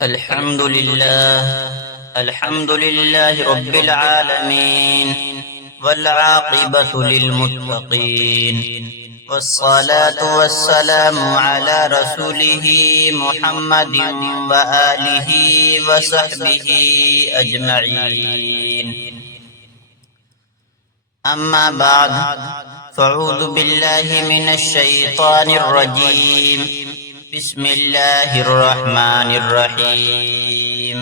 الحمد لله رب العالمين، والعاقبة للمتقين، والصلاة والسلام على رسوله محمد وآله وصحبه أجمعين. أما بعد، فأعوذ بالله من الشيطان الرجيم. بسم الله الرحمن الرحيم.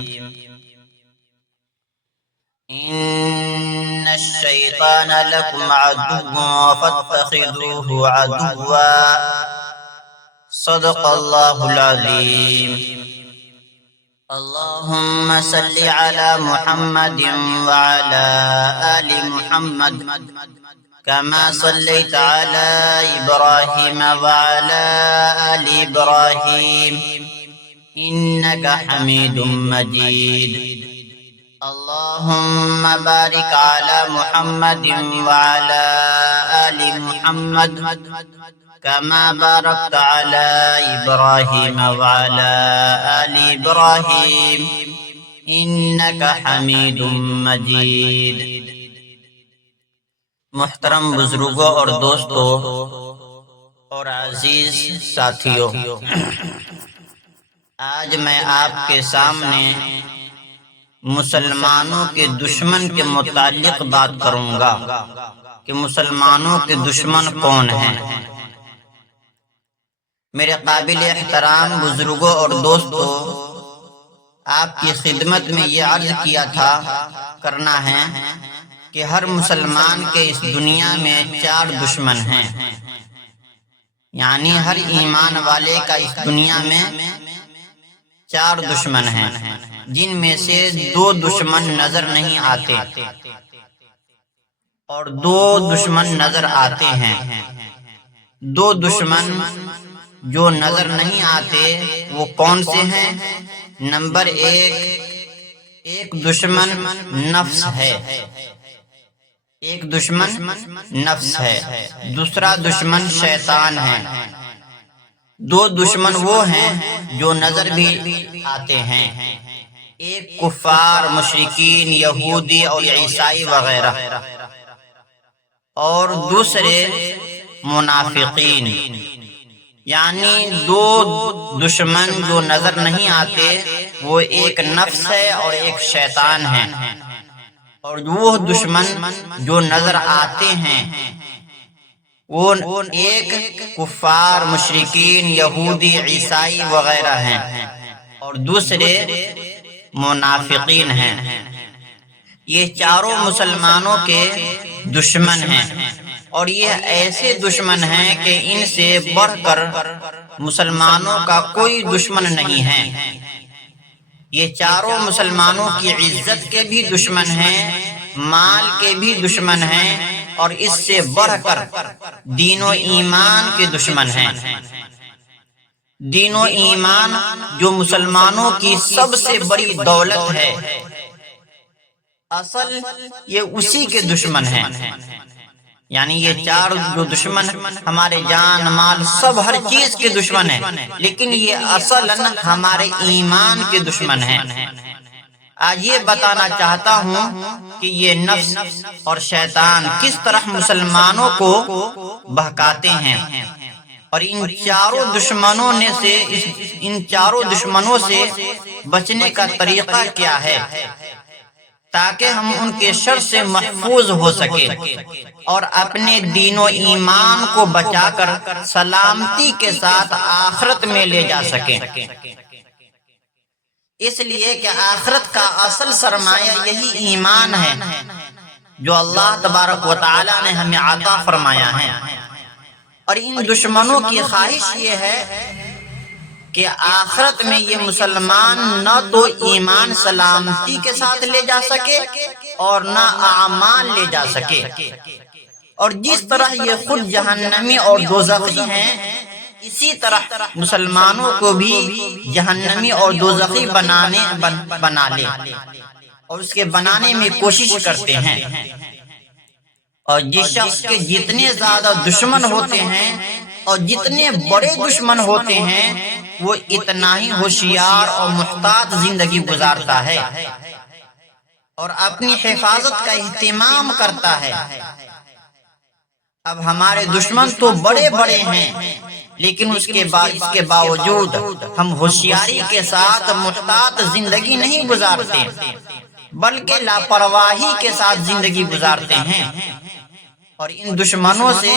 إن الشيطان لكم عدو فاتخذوه عدوا. صدق الله العظيم. اللهم صل على محمد وعلى آل محمد كما صليت على إبراهيم وعلى آل إبراهيم إنك حميد مجيد. اللهم بارك على محمد وعلى آل محمد كما باركت على إبراهيم وعلى آل إبراهيم إنك حميد مجيد. محترم بزرگوں اور دوستوں اور عزیز ساتھیوں، آج میں آپ کے سامنے مسلمانوں کے دشمن کے متعلق بات کروں گا کہ مسلمانوں کے دشمن کون ہیں. میرے قابل احترام بزرگوں اور دوستوں، آپ کی خدمت میں یہ عرض کیا تھا کرنا ہے کہ ہر مسلمان کے اس دنیا میں 4 دشمن ہیں. یعنی ہر ایمان والے کا اس دنیا میں 4 دشمن ہیں، جن میں سے 2 دشمن نظر نہیں آتے اور 2 دشمن نظر آتے ہیں. 2 دشمن جو نظر نہیں آتے وہ کون سے ہیں؟ نمبر 1 دشمن نفس ہے. ایک دشمن نفس ہے. دوسرا دشمن شیطان ہے. 2 دشمن وہ ہیں جو نظر بھی آتے ہیں. ایک کفار، مشرکین، یہودی اور عیسائی وغیرہ، اور دوسرے منافقین. یعنی 2 دشمن جو نظر نہیں آتے وہ ایک نفس ہے اور ایک شیطان ہے. اور وہ دشمن جو نظر آتے ہیں وہ ایک کفار، مشرکین، یہودی، عیسائی وغیرہ ہیں اور دوسرے منافقین ہیں. یہ چاروں مسلمانوں کے دشمن ہیں، اور یہ ایسے دشمن ہیں کہ ان سے بڑھ کر مسلمانوں کا کوئی دشمن نہیں ہے. یہ چاروں مسلمانوں کی عزت کے بھی دشمن ہیں، مال کے بھی دشمن ہیں، اور اس سے بڑھ کر دین و ایمان کے دشمن ہیں. دین و ایمان جو مسلمانوں کی سب سے بڑی دولت ہے، اصل یہ اسی کے دشمن ہیں. یعنی یہ 4 جو دشمن ہمارے جان، مال، سب ہر چیز کے دشمن ہیں، لیکن یہ اصلاً ہمارے ایمان کے دشمن ہیں. آج یہ بتانا چاہتا ہوں کہ یہ نفس اور شیطان کس طرح مسلمانوں کو بہکاتے ہیں، اور ان چاروں دشمنوں سے بچنے کا طریقہ کیا ہے تاکہ ہم ان کے شر سے محفوظ ہو سکے اور اپنے دین و ایمان کو بچا کر سلامتی کے ساتھ آخرت میں لے جا سکیں. اس لیے کہ آخرت کا اصل سرمایہ یہی ایمان ہے جو اللہ تبارک و تعالی نے ہمیں عطا فرمایا ہے. اور ان دشمنوں کی خواہش یہ ہے کہ آخرت میں یہ مسلمان نہ تو ایمان سلامتی کے ساتھ لے جا سکے اور نہ اعمال لے جا سکے. اور جس طرح یہ خود جہنمی اور دوزخی ہیں، اسی طرح مسلمانوں کو بھی جہنمی اور دوزخی بنا لے اور اس کے بنانے میں کوشش کرتے ہیں. اور جس شخص کے جتنے زیادہ دشمن ہوتے ہیں اور جتنے بڑے دشمن ہوتے ہیں، وہ اتنا ہی ہوشیار اور محتاط زندگی گزارتا ہے اور اپنی حفاظت کا اہتمام کرتا ہے۔ اب ہمارے دشمن تو بڑے بڑے ہیں، لیکن اس کے باوجود ہم ہوشیاری کے ساتھ محتاط زندگی نہیں گزارتے، بلکہ لاپرواہی کے ساتھ زندگی گزارتے ہیں، اور ان دشمنوں سے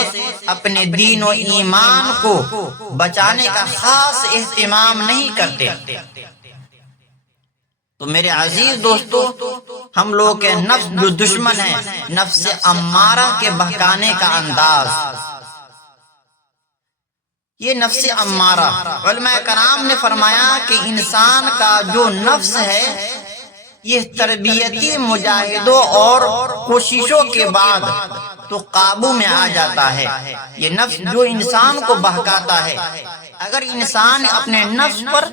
اپنے دین و ایمان کو بچانے کا خاص اہتمام نہیں کرتے۔ تو میرے عزیز دوستو، ہم لوگ کے نفس جو دشمن ہے، نفس امارہ کے بہکانے کا انداز، یہ نفس امارہ، علماء کرام نے فرمایا کہ انسان کا جو نفس ہے یہ تربیتی مجاہدوں اور کوششوں کے بعد تو قابو میں آ جاتا ہے۔ یہ نفس جو انسان کو بہکاتا ہے، اگر انسان اپنے نفس پر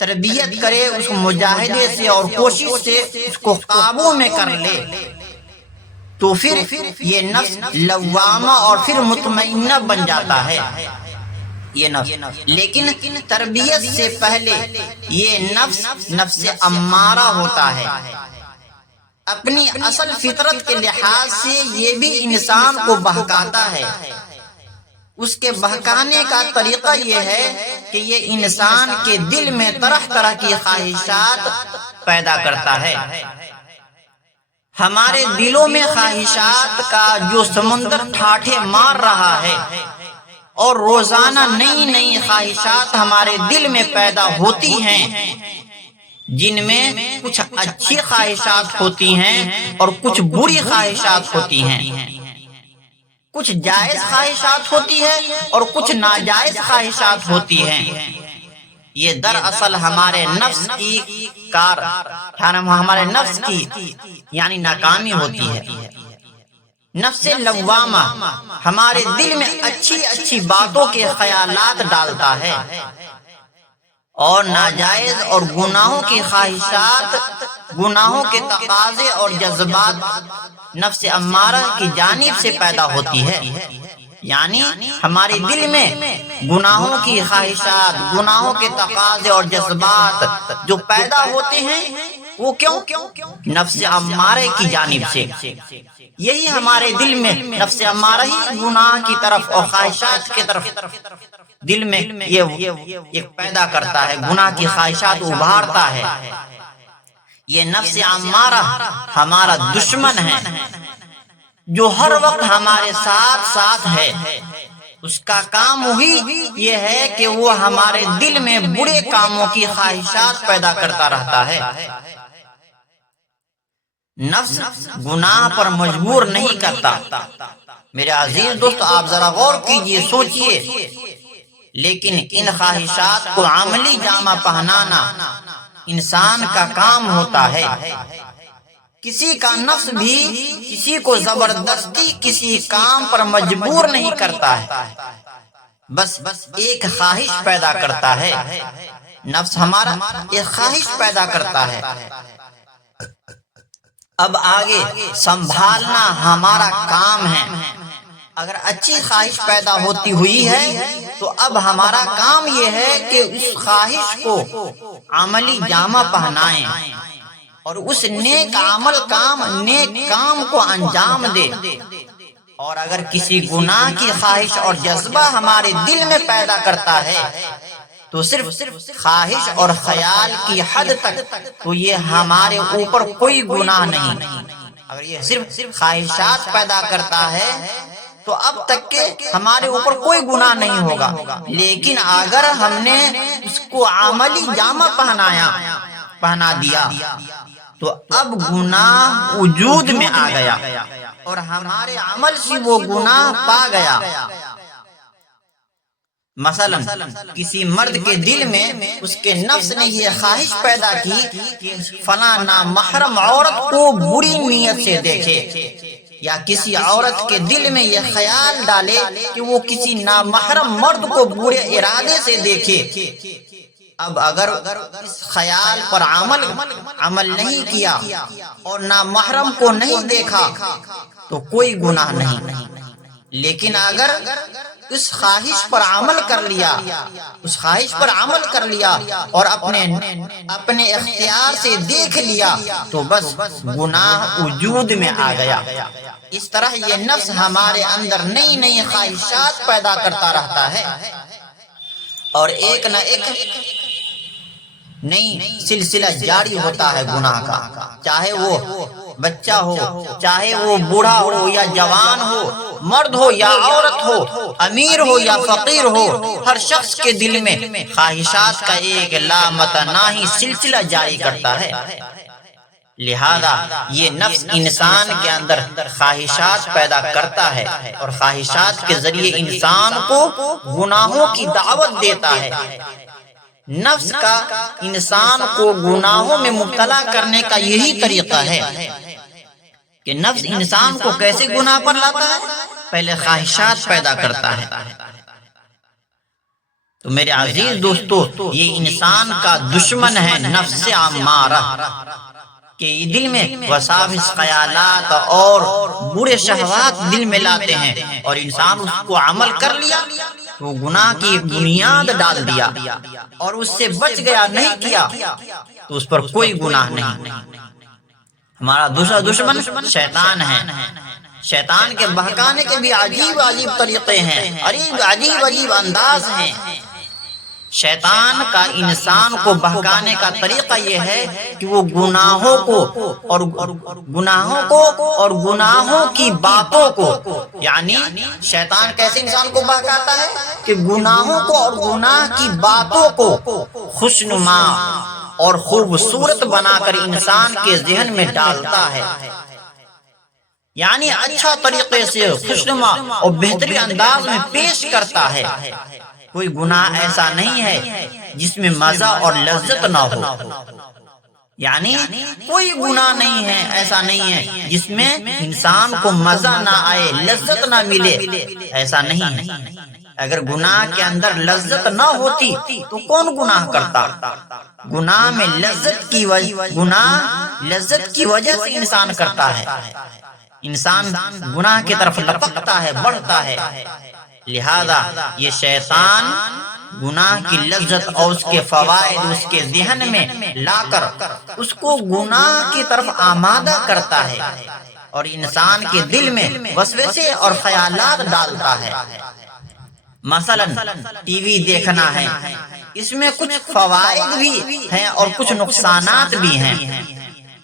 تربیت کرے، اس کو مجاہدے سے اور کوشش سے اس کو قابو میں کر لے، تو پھر یہ نفس لوامہ اور پھر مطمئنہ بن جاتا ہے یہ نفس۔ لیکن تربیت سے پہلے یہ نفس امارہ ہوتا ہے۔ اپنی اصل فطرت کے لحاظ سے یہ بھی انسان کو بہکاتا ہے۔ اس کے بہکانے کا طریقہ یہ ہے کہ یہ انسان کے دل میں طرح طرح کی خواہشات پیدا کرتا ہے۔ ہمارے دلوں میں خواہشات کا جو سمندر ٹھاٹھے مار رہا ہے، اور روزانہ نئی نئی خواہشات ہمارے دل میں پیدا ہوتی ہیں، جن میں کچھ اچھی خواہشات ہوتی ہیں اور کچھ بری خواہشات ہوتی ہیں، کچھ جائز خواہشات ہوتی ہے اور کچھ ناجائز خواہشات ہوتی ہیں۔ یہ دراصل ہمارے نفس کی ہمارے نفس کی یعنی ناکامی ہوتی ہے۔ نفس لوامہ ہمارے دل میں اچھی اچھی باتوں کے خیالات ڈالتا ہے، اور ناجائز اور گناہوں کی خواہشات، گناہوں کے تقاضے اور جذبات نفس امارہ کی جانب سے پیدا ہوتی ہے۔ یعنی ہمارے دل میں گناہوں کی خواہشات، گناہوں کے تقاضے اور جذبات جو پیدا ہوتے ہیں، وہ کیوں؟ نفس امارہ کی جانب سے۔ یہی ہمارے دل میں نفس امارہ ہی گناہ کی طرف اور خواہشات کی طرف دل میں یہ پیدا کرتا ہے، گناہ کی خواہشات ابھارتا ہے۔ یہ نفس امارہ ہمارا دشمن ہے، جو ہر وقت ہمارے ساتھ ساتھ ہے۔ اس کا کام وہی یہ ہے کہ وہ ہمارے دل میں برے کاموں کی خواہشات پیدا کرتا رہتا ہے۔ نفس گناہ پر مجبور نہیں کرتا۔ میرے عزیز دوست، آپ ذرا غور کیجئے، سوچئے، لیکن ان خواہشات کو عملی جامہ پہنانا انسان کا کام ہوتا ہے۔ کسی کا نفس بھی کسی کو زبردستی کسی کام پر مجبور نہیں کرتا ہے، بس ایک خواہش پیدا کرتا ہے۔ نفس ہمارا ایک خواہش پیدا کرتا ہے۔ اب آگے سنبھالنا ہمارا کام ہے۔ اگر اچھی خواہش پیدا ہوتی ہوئی ہے تو اب ہمارا کام یہ ہے کہ اس خواہش کو عملی جامہ پہنائیں اور اس نیک کام کو انجام دے۔ اور اگر کسی گناہ کی خواہش اور جذبہ ہمارے دل میں پیدا کرتا ہے تو صرف خواہش اور خیال کی حد تک تو یہ ہمارے اوپر کوئی گناہ نہیں۔ اگر یہ صرف خواہشات پیدا کرتا ہے تو اب تک کہ ہمارے اوپر کوئی گناہ نہیں ہوگا، لیکن اگر ہم نے اس کو عملی جامہ پہنا دیا تو اب گناہ وجود میں آ گیا اور ہمارے عمل سے وہ گناہ پا گیا۔ مثلا کسی مرد کے دل میں اس کے نفس نے یہ خواہش پیدا کی کہ فلاں نامحرم عورت کو بری نیت سے دیکھے، یا کسی عورت کے دل میں یہ خیال ڈالے کہ وہ کسی نامحرم مرد کو برے ارادے سے دیکھے۔ اب اگر اس خیال پر عمل نہیں کیا اور نامحرم کو نہیں دیکھا تو کوئی گناہ نہیں، لیکن اگر اس خواہش پر عمل کر لیا، اس خواہش پر عمل کر لیا اور اپنے اختیار سے دیکھ لیا تو بس گناہ وجود میں آ گیا۔ اس طرح یہ نفس ہمارے اندر نئی نئی خواہشات پیدا کرتا رہتا ہے اور ایک نہ ایک نئی سلسلہ جاری ہوتا ہے گناہ کا، چاہے وہ بچہ ہو، چاہے وہ بوڑھا ہو یا جوان ہو، مرد ہو یا عورت ہو، امیر ہو یا فقیر ہو، ہر شخص کے دل میں خواہشات کا ایک لامتناہی سلسلہ جاری کرتا ہے۔ لہذا یہ نفس انسان کے اندر خواہشات پیدا کرتا ہے اور خواہشات کے ذریعے انسان کو گناہوں کی دعوت دیتا ہے۔ نفس کا انسان کو گناہوں میں مبتلا کرنے کا یہی طریقہ ہے کہ نفس انسان کو کیسے گناہ پر لاتا ہے؟ پہلے خواہشات پیدا کرتا ہے۔ تو میرے عزیز دوستو، یہ انسان کا دشمن ہے نفس امارہ، کہ یہ دل میں وساوس، خیالات اور برے شہوات دل میں لاتے ہیں اور انسان اس کو عمل کر لیا تو گناہ کی بنیاد ڈال دیا اور اس سے بچ گیا، نہیں کیا تو اس پر کوئی گناہ نہیں۔ ہمارا دوسرا دشمن شیطان ہے۔ شیطان کے بہکانے کے بھی عجیب عجیب طریقے ہیں، عجیب عجیب انداز ہیں۔ شیطان کا انسان کو بہکانے کا طریقہ یہ ہے کہ وہ گناہوں کو اور گناہوں کی باتوں کو، یعنی شیطان کیسے انسان کو بہکاتا ہے کہ گناہوں کو اور گناہ کی باتوں کو خوشنما اور خوبصورت بنا کر انسان کے ذہن میں ڈالتا ہے، یعنی اچھا طریقے سے خوشنما اور بہترین انداز میں پیش کرتا ہے۔ کوئی گناہ ایسا نہیں ہے جس میں مزہ اور لذت نہ ہو، یعنی کوئی گناہ نہیں ہے، ایسا نہیں ہے جس میں انسان کو مزہ نہ آئے، لذت نہ ملے، ایسا نہیں ہے۔ اگر گناہ کے اندر لذت نہ ہوتی تو کون گناہ کرتا؟ گناہ میں لذت کی وجہ سے انسان کرتا ہے، انسان گناہ کی طرف لپکتا ہے، بڑھتا ہے۔ لہذا یہ شیطان گناہ کی لذت اور اس کے فوائد اس کے ذہن میں لا کر اس کو گناہ کی طرف آمادہ کرتا ہے اور انسان کے دل میں وسوسے اور خیالات ڈالتا ہے۔ مثلا ٹی وی دیکھنا ہے، اس میں کچھ فوائد بھی ہیں اور کچھ نقصانات بھی ہیں۔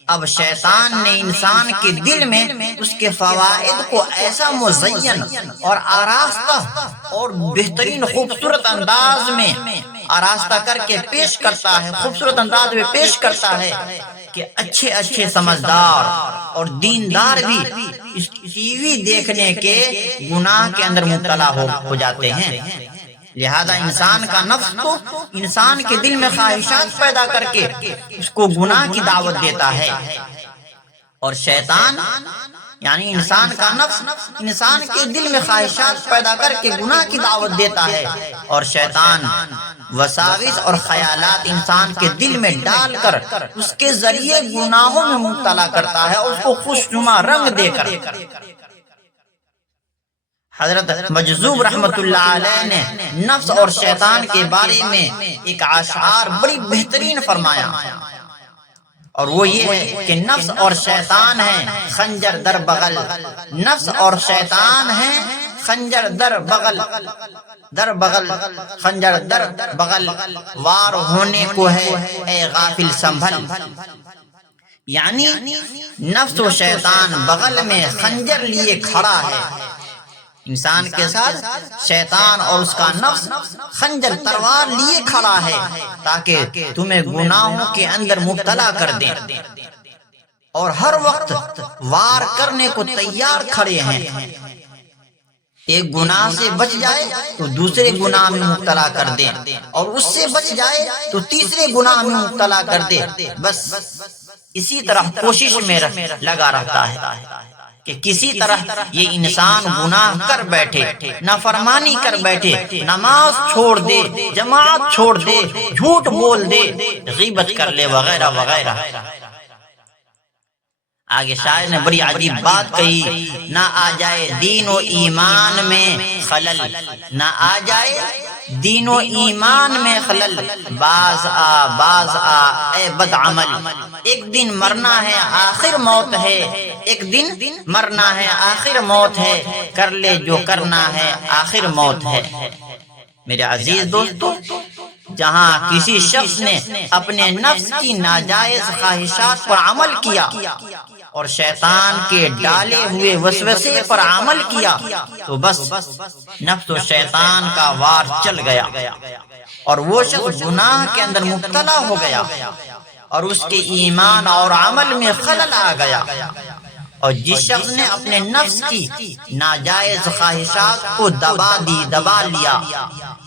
اب شیطان نے انسان کے دل میں اس کے فوائد کو ایسا مزین اور آراستہ اور بہترین خوبصورت انداز میں آراستہ کر کے پیش کرتا ہے، خوبصورت انداز میں پیش کرتا ہے کہ اچھے سمجھدار اور دیندار بھی اس ٹی وی دیکھنے کے گناہ کے اندر مبتلا ہو جاتے ہیں۔ لہذا انسان کا نفس تو انسان کے دل میں خواہشات پیدا کر کے اس کو گناہ کی دعوت دیتا ہے، اور شیطان یعنی انسان کا نفس انسان کے دل میں خواہشات پیدا کر کے گناہ کی دعوت دیتا ہے، اور شیطان وساوس اور خیالات انسان کے دل میں ڈال کر اس کے ذریعے گناہوں میں مبتلا کرتا ہے اور اس کو خوشنما رنگ دے کر۔ حضرت مجذوب رحمت اللہ علیہ نے نفس اور شیطان کے بارے میں ایک اشعار بڑی بہترین فرمایا، اور وہ یہ ہے کہ نفس اور شیطان ہیں خنجر در بغل، نفس اور شیطان ہیں خنجر در بغل، خنجر در بغل، وار ہونے کو ہے اے غافل سنبھل۔ یعنی نفس و شیطان بغل میں خنجر لیے کھڑا ہے، انسان کے ساتھ شیطان اور اس کا نفس خنجر تلوار لیے کھڑا ہے تاکہ تمہیں گناہوں کے اندر مبتلا کر دیں، اور ہر وقت وار کرنے کو تیار کھڑے ہیں۔ ایک گناہ سے بچ جائے تو دوسرے گناہ میں مبتلا کر دیں، اور اس سے بچ جائے تو تیسرے گناہ میں مبتلا کر دیں، بس اسی طرح کوشش میں لگا رہتا ہے کہ کسی طرح یہ انسان گناہ کر بیٹھے، نافرمانی کر بیٹھے، نماز چھوڑ دے، جماعت چھوڑ دے، جھوٹ بول دے، غیبت کر لے، وغیرہ وغیرہ۔ آگے شاعر نے بڑی عجیب بات کہی، نہ آ جائے دین و ایمان میں خلل، نہ آ جائے دین و ایمان میں خلل، باز آ اے بد عمل، ایک دن مرنا ہے آخر موت ہے، ایک دن مرنا ہے آخر موت ہے، کر لے جو کرنا ہے آخر موت ہے۔ میرے عزیز دوستو، جہاں کسی شخص نے اپنے نفس کی ناجائز خواہشات پر عمل کیا اور شیطان کے ڈالے ہوئے وسوسے پر عمل کیا تو بس نفس و شیطان کا وار چل گیا اور وہ شخص گناہ کے اندر مبتلا ہو گیا اور اس کے ایمان اور عمل میں خلل آ گیا۔ اور جس شخص نے اپنے نفس کی ناجائز خواہشات کو دبا لیا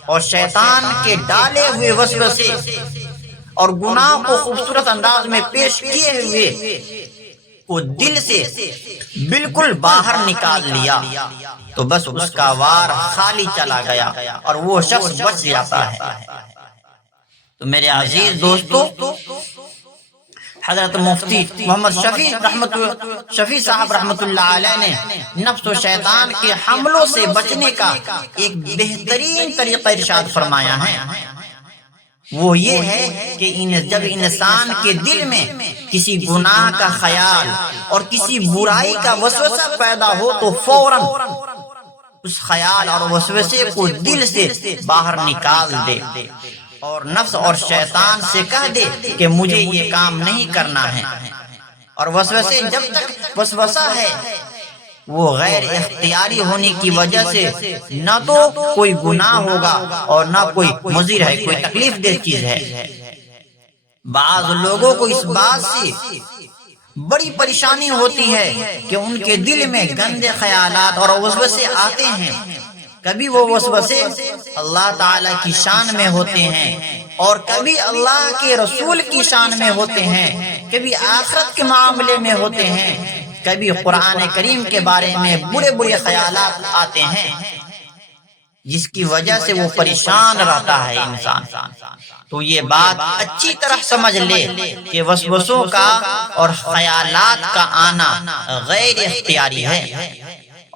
اور شیطان کے ڈالے ہوئے وسوسے اور گناہ کو خوبصورت انداز میں پیش کیے ہوئے کو دل سے بالکل باہر نکال لیا تو بس اس کا وار خالی چلا گیا اور وہ شخص بچ جاتا ہے۔ تو میرے عزیز دوستو، حضرت مفتی محمد شفیع صاحب رحمت اللہ علیہ نے نفس و شیطان کے حملوں سے بچنے کا ایک بہترین طریقہ ارشاد فرمایا ہے، وہ یہ ہے کہ جب انسان کے دل میں کسی گناہ کا خیال اور کسی برائی کا وسوسہ پیدا ہو تو فوراً اس خیال اور وسوسے کو دل سے باہر نکال دے اور نفس اور شیطان سے کہہ دے کہ مجھے یہ کام نہیں کرنا ہے۔ اور وسوسے جب تک وسوسہ ہے وہ غیر اختیاری ہونے کی وجہ سے نہ تو کوئی گناہ ہوگا اور نہ کوئی مضر ہے، کوئی تکلیف دہ چیز ہے۔ بعض لوگوں کو اس بات سے بڑی پریشانی ہوتی ہے کہ ان کے دل میں گندے خیالات اور وسوسے آتے ہیں، کبھی وہ وسوسے اللہ تعالیٰ کی شان میں ہوتے ہیں اور کبھی اللہ کے رسول کی شان میں ہوتے ہیں، کبھی آخرت کے معاملے میں ہوتے ہیں، کبھی قرآن کریم کے بارے میں برے خیالات آتے ہیں، جس کی وجہ سے وہ پریشان رہتا ہے انسان۔ تو یہ بات اچھی طرح سمجھ لے کہ وسوسوں کا اور خیالات کا آنا غیر اختیاری ہے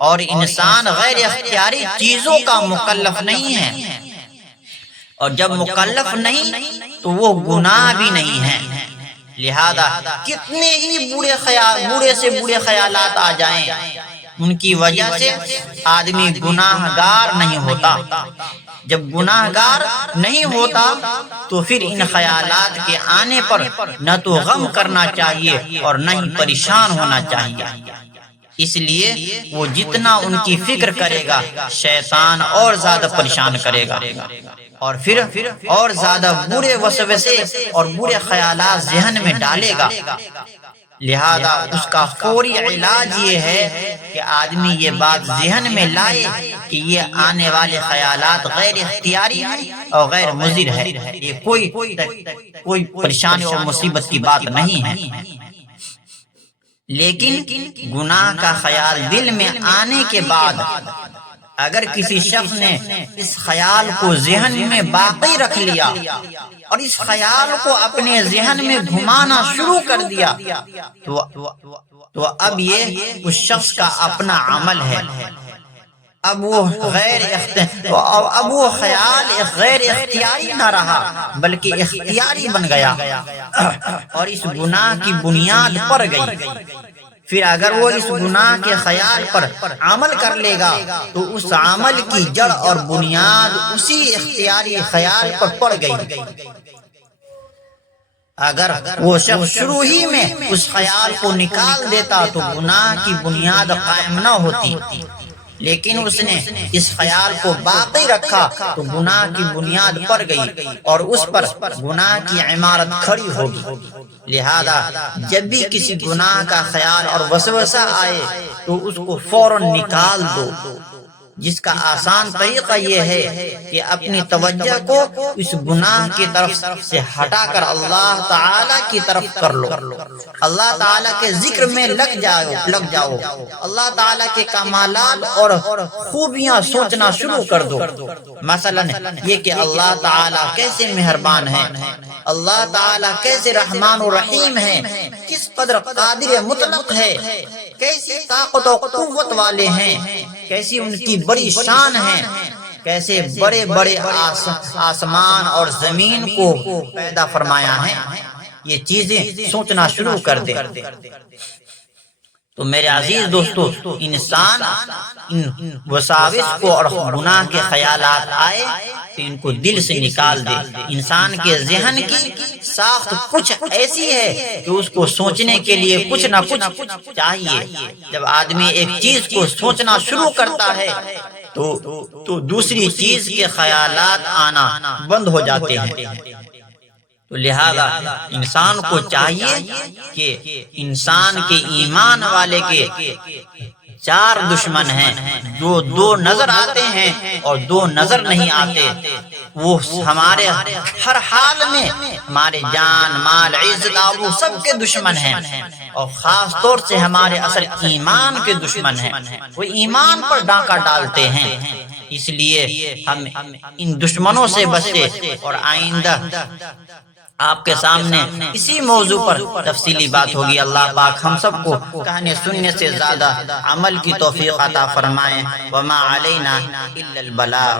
اور انسان غیر اختیاری چیزوں کا مکلف نہیں ہے، اور جب مکلف نہیں تو وہ گناہ بھی نہیں ہے۔ لہذا کتنے ہی برے سے برے خیالات آ جائیں، ان کی وجہ سے آدمی گناہ گار نہیں ہوتا۔ جب گناہ گار نہیں ہوتا تو پھر ان خیالات کے آنے پر نہ تو غم کرنا چاہیے اور نہ ہی پریشان ہونا چاہیے۔ اس لیے وہ جتنا ان کی فکر کرے گا شیطان اور زیادہ پریشان کرے گا اور پھر اور زیادہ برے وسوسے اور برے خیالات ذہن میں ڈالے گا۔ لہذا اس کا فوری علاج یہ ہے کہ آدمی یہ بات ذہن میں لائے کہ یہ آنے والے خیالات غیر اختیاری اور غیر مضر ہے، یہ کوئی پریشانی اور مصیبت کی بات نہیں ہے۔ لیکن گناہ کا خیال دل میں آنے کے بعد اگر کسی شخص نے اس خیال کو ذہن میں باقی رکھ لیا اور اس خیال کو اپنے ذہن میں گھمانا شروع کر دیا تو اب یہ اس شخص کا اپنا عمل ہے، اب وہ خیال غیر اختیاری نہ رہا بلکہ اختیاری بن گیا اور اس گناہ کی بنیاد پڑ گئی۔ پھر اگر وہ اس گناہ کے خیال پر عمل کر لے گا تو اس عمل کی جڑ اور بنیاد اسی اختیاری خیال پر پڑ گئی۔ اگر وہ شخص شروع ہی میں اس خیال کو نکال دیتا تو گناہ کی بنیاد قائم نہ ہوتی، لیکن اس نے اس خیال کو باقی رکھا تو گناہ کی بنیاد پڑ گئی اور اس پر گناہ کی عمارت کھڑی ہوگی۔ لہذا جب بھی کسی گناہ کا خیال اور وسوسہ آئے تو اس کو فوراً نکال دو، جس کا آسان طریقہ یہ ہے کہ اپنی توجہ کو اس گناہ کی طرف سے ہٹا کر اللہ تعالی کی طرف کر لو، اللہ تعالی کے ذکر میں لگ جاؤ، اللہ تعالی کے کمالات اور خوبیاں سوچنا شروع کر دو۔ مثلا یہ کہ اللہ تعالی کیسے مہربان ہے، اللہ تعالی کیسے رحمان و رحیم ہے، کس قدر قادر مطلق ہے، کیسی طاقت و قوت والے ہیں، کیسی ان کی بڑی شان ہے، کیسے بڑے بڑے آسمان اور زمین کو پیدا فرمایا ہے۔ یہ چیزیں سوچنا شروع کر دیں۔ تو میرے عزیز دوستو، انسان ان وساوس کو اور گناہ کے خیالات آئے تو ان کو دل سے نکال دے۔ انسان کے ذہن کی ساخت کچھ ایسی ہے کہ اس کو سوچنے کے لیے کچھ نہ کچھ چاہیے۔ جب آدمی ایک چیز کو سوچنا شروع کرتا ہے تو دوسری چیز کے خیالات آنا بند ہو جاتے ہیں۔ تو لہذا انسان کو چاہیے کہ انسان کے ایمان والے کے چار دشمن ہیں، جو دو نظر آتے ہیں اور دو نظر نہیں آتے۔ وہ ہمارے ہر حال میں ہمارے جان مال عزت آبرو سب کے دشمن ہیں، اور خاص طور سے ہمارے اصل ایمان کے دشمن ہیں۔ وہ ایمان پر ڈاکہ ڈالتے ہیں۔ اس لیے ہم ان دشمنوں سے بچے، اور آئندہ آپ کے سامنے اسی موضوع پر تفصیلی بات ہوگی۔ اللہ پاک ہم سب کو کہنے سننے سے زیادہ عمل کی توفیق عطا فرمائے۔ وما علینا الا البلاغ۔